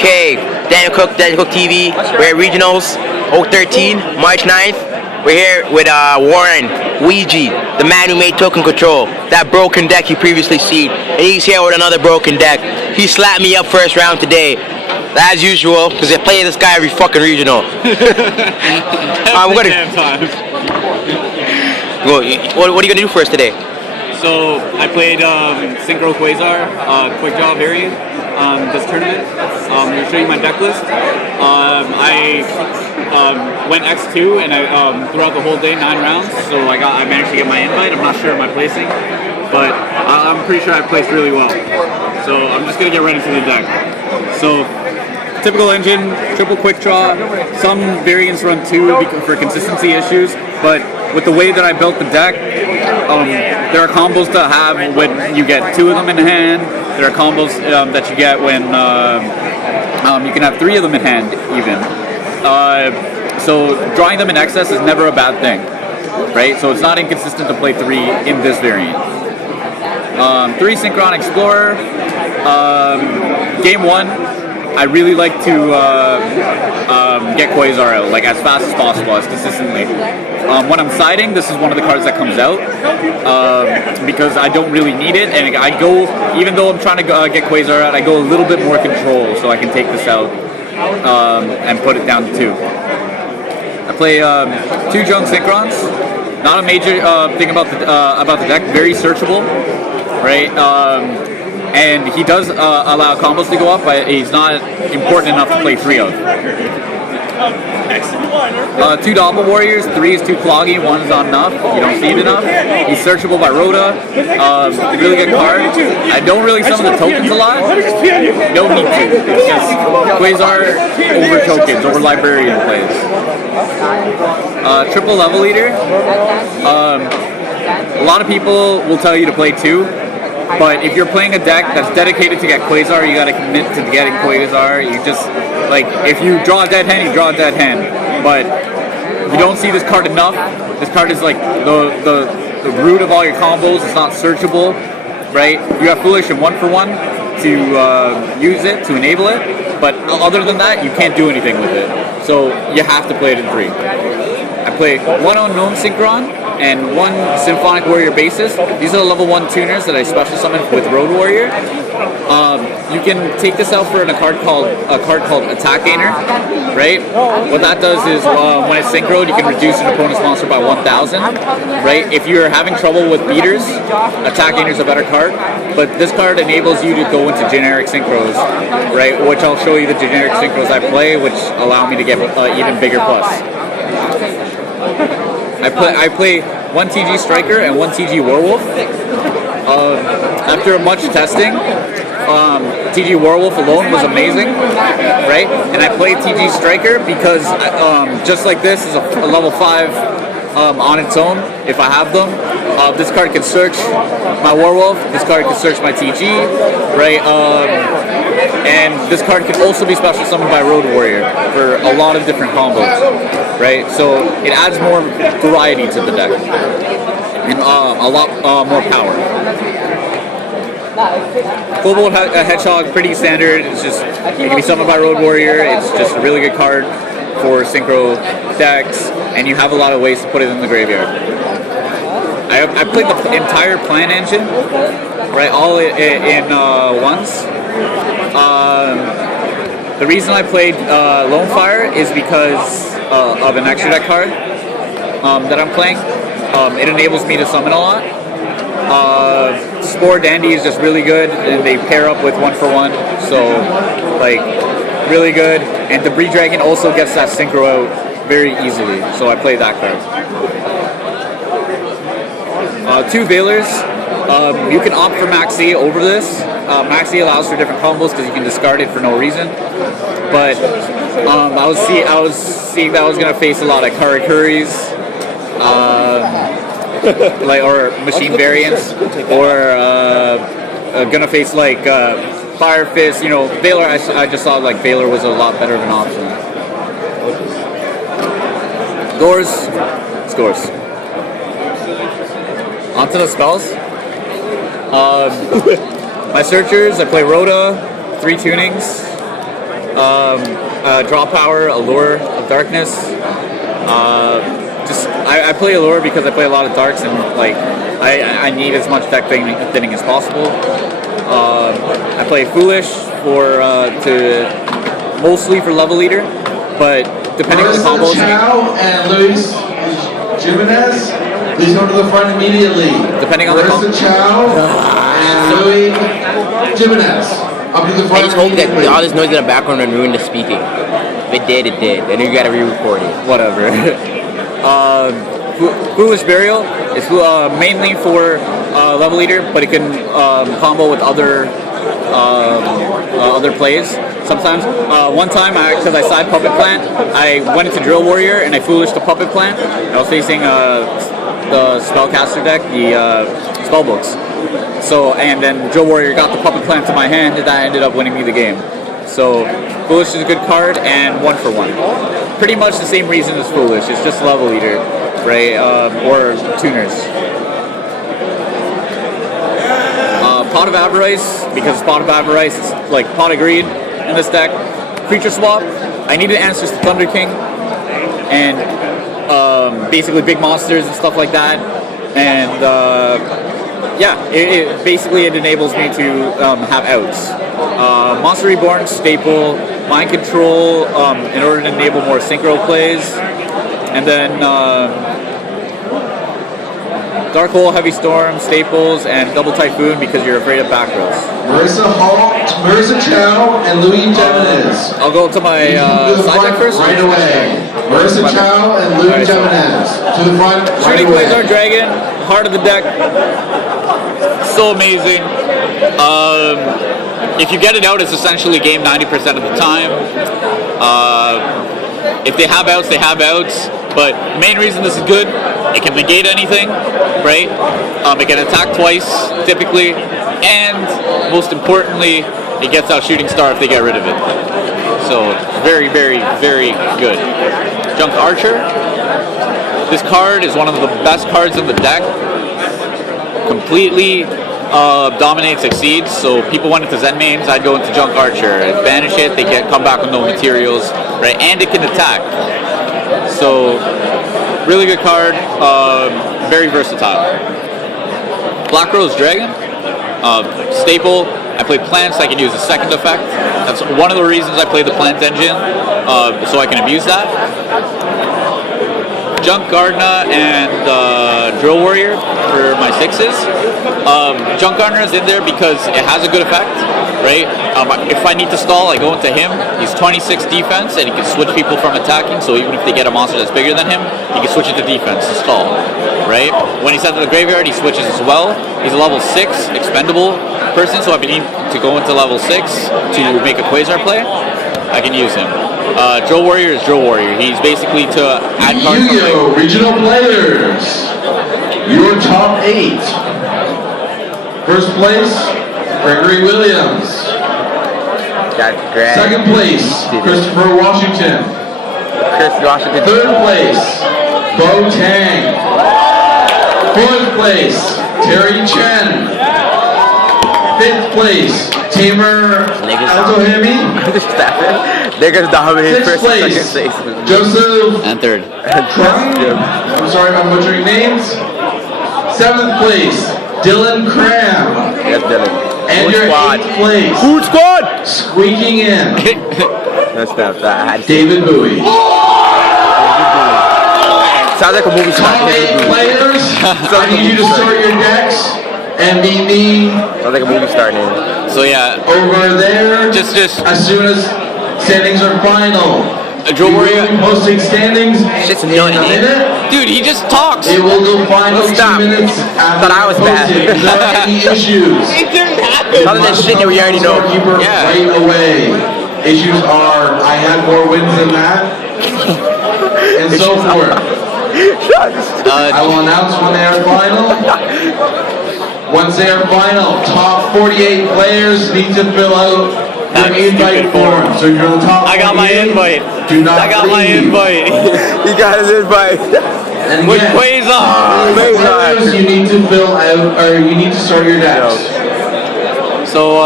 Okay, DanielCoOkTv. We're at Regionals, Oak 13, March 9th. We're here with Warren, Wiji, the man who made Token Control, that broken deck you previously seen. And he's here with another broken deck. He slapped me up first round today, as usual, because I play this guy every fucking regional. What are you gonna do for us today? So I played Synchro Quasar, quick draw variant, this tournament. I'm going to show you my deck list. I went X2 and I throughout the whole day, 9 rounds. So I managed to get my invite. I'm not sure of my placing, but I'm pretty sure I placed really well. So I'm just going to get right into the deck. So typical engine, triple quick draw. Some variants run 2 for consistency issues, but with the way that I built the deck, there are combos to have when you get 2 of them in hand. There are combos that you get when you can have 3 of them in hand even. So drawing them in excess is never a bad thing, right? So it's not inconsistent to play 3 in this variant. 3 Synchron Explorer. Game 1, I really like to get Quasar out like as fast as possible, as consistently. When I'm siding, this is one of the cards that comes out because I don't really need it, and I go, even though I'm trying to get Quasar out, I go a little bit more control so I can take this out and put it down to 2. I play 2 Junk Synchrons. Not a major thing about the deck. Very searchable, right? And he does allow combos to go up, but he's not important enough to play 3 of. 2 Doppel Warriors, 3 is too cloggy, 1 is not enough. You don't see it enough. He's searchable by Rhoda. Really good card. I don't really summon the tokens a lot. Don't need to. It's just Quasar over tokens, over Librarian plays. Triple Level Leader. A lot of people will tell you to play 2. But if you're playing a deck that's dedicated to get Quasar, you gotta commit to getting Quasar. You just, like, if you draw a dead hand, you draw a dead hand. But you don't see this card enough. This card is like the root of all your combos. It's not searchable, right? You have Foolish and 1-for-1 to use it, to enable it. But other than that, you can't do anything with it. So you have to play it in 3. I play 1 Unknown Synchron and 1 Symphonic Warrior basis. These are the level 1 tuners that I special summon with Road Warrior. You can take this out for a card called Attack Gainer, right? What that does is when it's synchroed, you can reduce an opponent's monster by 1,000, right? If you're having trouble with beaters, Attack Gainer is a better card, but this card enables you to go into generic synchros, right? Which I'll show you the generic synchros I play, which allow me to get even bigger plus. I play 1 TG Striker and 1 TG Werewolf. After much testing, TG Werewolf alone was amazing, right? And I played TG Striker because just like this is a level 5 on its own. If I have them, this card can search my Werewolf. This card can search my TG, right? And this card can also be special summoned by Road Warrior for a lot of different combos, right? So it adds more variety to the deck and a lot more power. Global Hedgehog, pretty standard. It's just, it can be summoned by Road Warrior. It's just a really good card for synchro decks, and you have a lot of ways to put it in the graveyard. I played the entire plan engine, right, all in once. The reason I played Lone Fire is because of an extra deck card that I'm playing. It enables me to summon a lot. Spore Dandy is just really good, and they pair up with 1-for-1, so like really good. And Debris Dragon also gets that synchro out very easily, so I play that card. 2 Veilers. You can opt for Maxi over this. Maxi allows for different combos because you can discard it for no reason. But I was seeing that I was gonna face a lot of Karikuris, like or machine variants, or gonna face like Fire Fist. You know, Veiler. I just thought like Veiler was a lot better of an option. Scores. Onto the spells. My searchers, I play Rhoda, 3 tunings. Draw power, allure of darkness. I play allure because I play a lot of darks and like I need as much deck thinning as possible. I play foolish mostly for level leader, but depending on the combos. Chow and Luis Jimenez, please come to the front immediately. Depending on the combos. Chow and Luis Jimenez. Up to the front. I just hope that all this noise in the background would ruin the speaking. If it did, it did. And then you gotta re-record it. Whatever. Foolish Burial is mainly for level leader, but it can combo with other plays sometimes. One time, because I side Puppet Plant, I went into Drill Warrior and I Foolished the Puppet Plant. I was facing the Spellcaster deck, the Spellbooks. So, and then Drill Warrior got the Puppet Plant to my hand, and that ended up winning me the game. So, Foolish is a good card, and 1-for-1. Pretty much the same reason as Foolish, it's just level leader, right? Or tuners. Pot of Avarice, because Pot of Avarice is like Pot of Greed in this deck. Creature swap, I needed answers to Thunder King, and basically big monsters and stuff like that. And yeah, basically it enables me to have outs. Monster Reborn, staple. Mind Control, in order to enable more Synchro plays. And then Dark Hole, Heavy Storm, Staples, and Double Typhoon because you're afraid of back rows. Marissa Chow and Louis Jimenez. I'll go to my side deck first. Right away. Marissa Chow and Louis Jimenez. To the front. Shooting Quasar Dragon, heart of the deck. So amazing. If you get it out, it's essentially game 90% of the time. If they have outs, they have outs. But the main reason this is good, it can negate anything, right? It can attack twice, typically. And most importantly, it gets out Shooting Star if they get rid of it. So, very, very, very good. Junk Archer. This card is one of the best cards in the deck. Completely dominates, exceeds. So people went into Zen mains, I'd go into Junk Archer. Banish it, they come back with no materials, right? And it can attack. So really good card, very versatile. Black Rose Dragon, staple. I play plants, I can use a second effect. That's one of the reasons I play the plant engine, so I can abuse that. Junk Gardener and Drill Warrior for my 6s. Junk Gardener is in there because it has a good effect, right? If I need to stall, I go into him. He's 26 defense, and he can switch people from attacking, so even if they get a monster that's bigger than him, he can switch it to defense to stall, right? When he's out of the graveyard, he switches as well. He's a level 6 expendable person, so if I need to go into level 6 to make a Quasar play, I can use him. Drill Warrior is Drill Warrior. He's basically to add cards from Yu-Gi-Oh! Regional players. Your top 8. First place, Gregory Williams. Second place, Christopher Washington. Third place, Bo Tang. Fourth place, Terry Chen. Fifth place, Tamer Altohemi. Niggas dominated Sixth first and place, second place. Joseph and third. Trung. I'm sorry if I'm butchering names. Seventh place, Dylan Cram. Yes, Dylan. And Food your squad. 8th place, Food squad! squeaking in, That's that. I had to David Bowie. Sounds like a movie star. Top 8 players, I need you to start your decks and meet me Sounds like a movie star name. So yeah, over there just as soon as standings are final. a Drill Warrior. We will be posting standings Shit's in a annoying. minute. Dude, he just talks. It will go final Stop. 2 minutes after Thought I was bad. posting. If there are any issues, Other than shit that we already know. Keeper Yeah. right away. Issues are I had more wins than that, and so forth. I will announce when they are final. Once they are final, top 48 players need to fill out their invite form. So if you're on the top 48, I got my invite. do not I got my leave. invite. He got his invite. And With again, Quasar. players, you need to fill out, or you need to start your decks. So,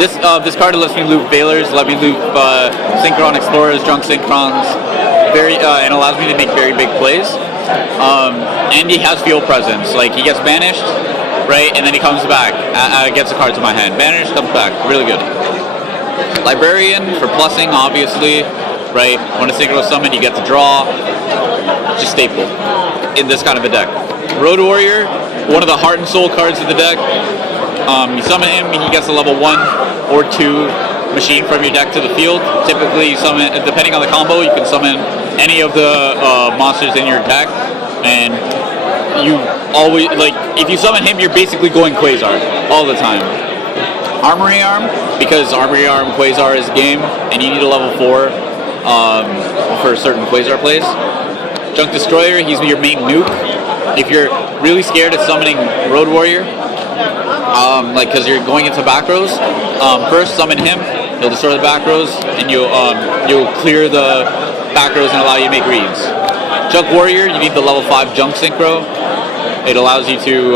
This card lets me loop Veilers, let me loop Synchron Explorers, Drunk Synchrons, and allows me to make very big plays. And he has field presence. Like, he gets banished, right, and then he comes back, gets a card to my hand. Banished, comes back. Really good. Librarian for plussing, obviously, right? When a Synchro summon, you get to draw. Just staple in this kind of a deck. Road Warrior, one of the heart and soul cards of the deck. You summon him, he gets a level 1 or 2 machine from your deck to the field. Typically, you summon, depending on the combo, you can summon any of the monsters in your deck, and you always, like, if you summon him, you're basically going Quasar all the time. Armory Arm, because Armory Arm Quasar is game, and you need a level 4 for certain Quasar plays. Junk Destroyer, he's your main nuke. If you're really scared of summoning Road Warrior, like, because you're going into back rows, first summon him, he'll destroy the back rows, and you'll clear the back rows and allow you to make reads. Junk Warrior, you need the level 5 Junk Synchro. It allows you to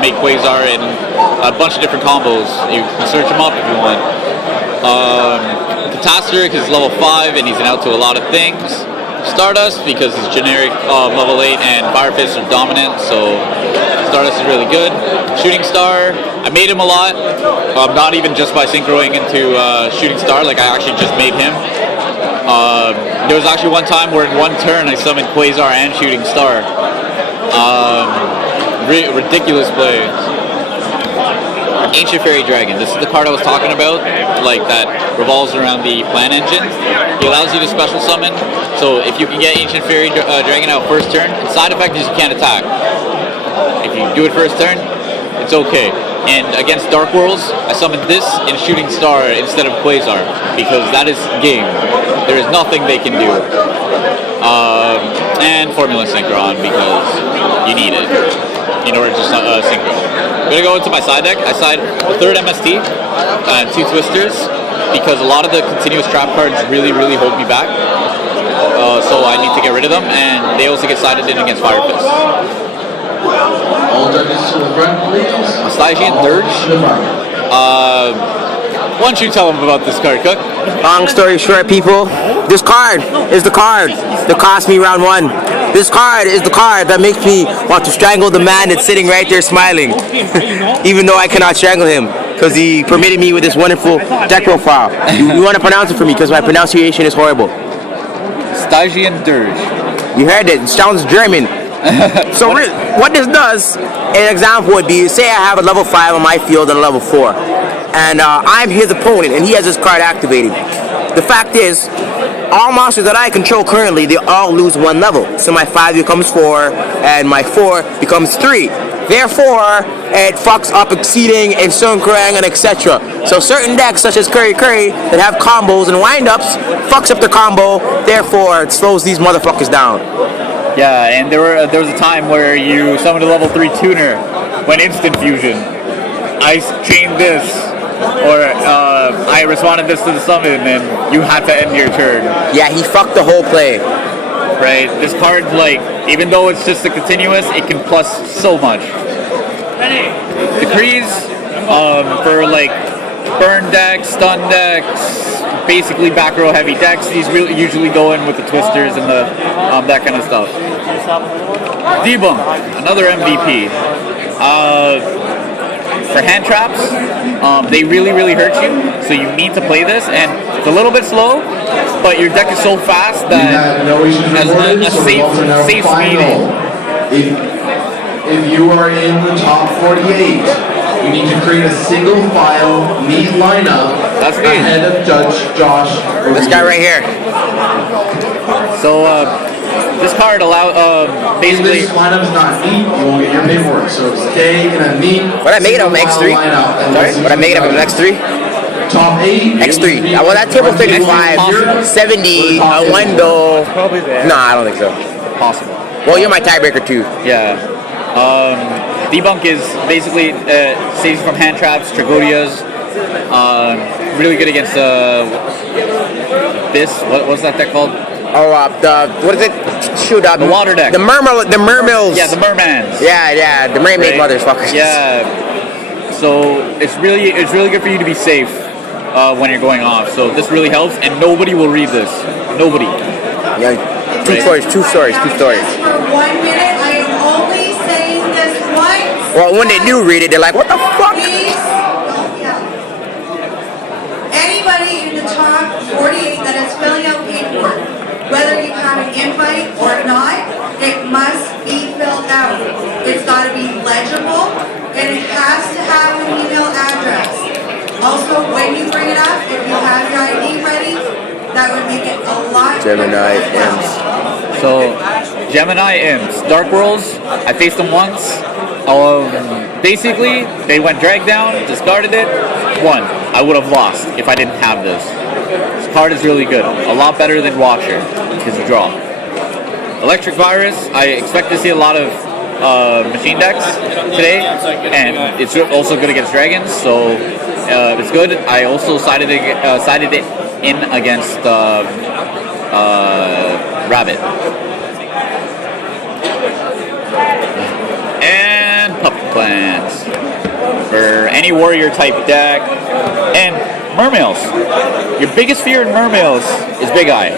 make Quasar in a bunch of different combos. You can search him up if you want. Catasteric is level 5, and he's an out to a lot of things. Stardust, because he's generic level 8, and Fire Fist are dominant, so Stardust is really good. Shooting Star, I made him a lot, not even just by synchroing into Shooting Star, like I actually just made him. There was actually one time where in one turn I summoned Quasar and Shooting Star. Ridiculous play. Ancient Fairy Dragon, this is the card I was talking about, like that revolves around the plan engine. He allows you to special summon, so if you can get Ancient Fairy Dragon out first turn, the side effect is you can't attack. If you do it first turn, it's okay. And against Dark Worlds, I summoned this in Shooting Star instead of Quasar, because that is game. There is nothing they can do. And Formula Synchron, because you need it in order to synchro. I'm going to go into my side deck. I side a third MST and 2 Twisters, because a lot of the continuous trap cards really, really hold me back. So I need to get rid of them, and they also get sided in against Fire Fist. All judges to the front, please. Stygian Dirge. Why don't you tell them about this card, Cook? Long story short, people, this card is the card that cost me round 1. This card is the card that makes me want to strangle the man that's sitting right there smiling. Even though I cannot strangle him, because he permitted me with this wonderful deck profile. You want to pronounce it for me, because my pronunciation is horrible. Stygian Dirge. You heard it. It sounds German. So what this does, an example would be, say I have a level 5 on my field and a level 4. And I'm his opponent, and he has this card activated. The fact is, all monsters that I control currently, they all lose 1 level. So my 5 becomes 4, and my 4 becomes 3. Therefore, it fucks up Exceeding and Sunkrang and etc. So certain decks, such as Curry that have combos and windups, fucks up the combo. Therefore, it slows these motherfuckers down. Yeah, and there was a time where you summoned a level 3 tuner when instant fusion. I chained this, or I responded this to the summon, and you had to end your turn. Yeah, he fucked the whole play. Right, this card, like, even though it's just a continuous, it can plus so much. Decrees, for like burn decks, stun decks, basically back row heavy decks. These really usually go in with the Twisters and the that kind of stuff. Debunk, another MVP. For hand traps, they really, really hurt you, so you need to play this, and it's a little bit slow, but your deck is so fast that as a safe speed. If you are in the top 48, you need to create a single file neat lineup ahead of Judge Josh. This guy right here. So this card allows basically. If this lineup is not neat, you won't get your paperwork. So stay in a neat. What I make it on X3? Sorry? What I make it on X3? Top 8. X3. Well, that table 35, 70, a window. Probably there. No, I don't think so. Possible. Well, you're my tiebreaker too. Yeah. Debunk is basically saves from hand traps, Tragodias. Really good against this. What was that deck called? Oh, what is it? Shoot, the water deck. The mermills. Yeah, the mermans. Yeah, the mermaid right. motherfuckers. Yeah. So it's really good for you to be safe when you're going off. So this really helps, and nobody will read this. Nobody. Yeah, two stories. Just for 1 minute, I am only saying this once. Well, when they do read it, they're like, what the fuck? Please don't yell. Anybody in the top 48 that is filling out paperwork, whether you have an invite or not, it must be filled out. It's got to be legible, and it has to have an email address. Also, when you bring it up, if you have your ID ready, that would make it a lot Gemini quicker as well. So Gemini imps, Dark Worlds. I faced them once. Basically, they went drag down, discarded it, won. I would have lost if I didn't have this. This card is really good. A lot better than Watcher, because you draw. Electric Virus, I expect to see a lot of machine decks today, and it's also good against dragons, so it's good. I also sided it in against Rabbit. And Puppet Clans for any warrior type deck. And Mermails. Your biggest fear in Mermails is Big Eye.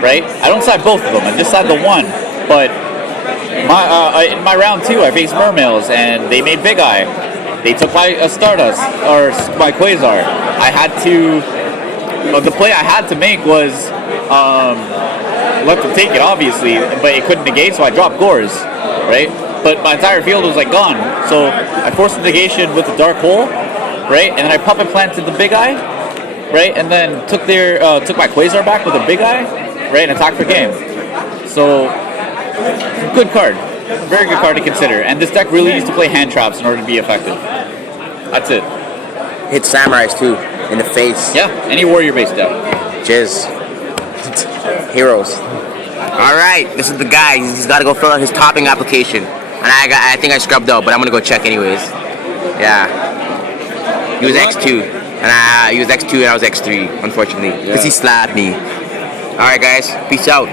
Right? I don't side both of them, I just side the one. But in my round 2, I faced Mermails and they made Big Eye. They took my Stardust, or my Quasar. I had to, the play I had to make was let them take it, obviously, but it couldn't negate, so I dropped Gores, right? But my entire field was like gone, so I forced the negation with the Dark Hole, right? And then I Puppet Planted the Big Eye, right? And then took my Quasar back with a Big Eye, right? And attacked for game. So, good card. Very good card to consider. And this deck really used to play hand traps in order to be effective. That's it. Hit Samurais too, in the face. Yeah, any warrior-based deck. Jizz. Heroes. Alright, this is the guy. He's got to go fill out his topping application. And I think I scrubbed out, but I'm going to go check anyways. Yeah. He was X2. And he was X2 and I was X3, unfortunately. Because he slapped me. Alright guys, peace out.